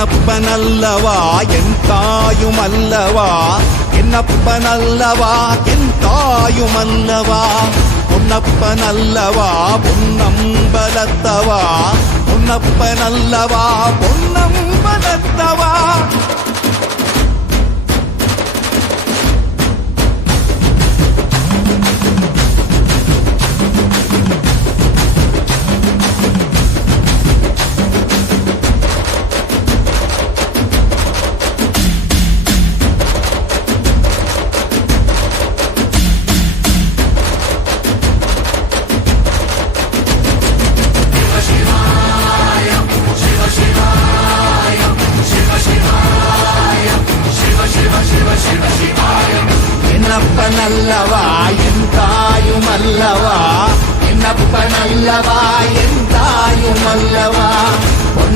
என்னப்பனல்லவா என் தாயுமல்லவா, என்னப்பனல்லவா என் தாயுமல்லவா, பொன்னப்பனல்லவா பொன்னம்பலத்தவா, பொன்னப்பனல்லவா பொன்னம்பலத்தவா. என்னப்பனல்லவா என் தாயுமல்லவா, என்னப்பனல்லவா என் தாயுமல்லவா.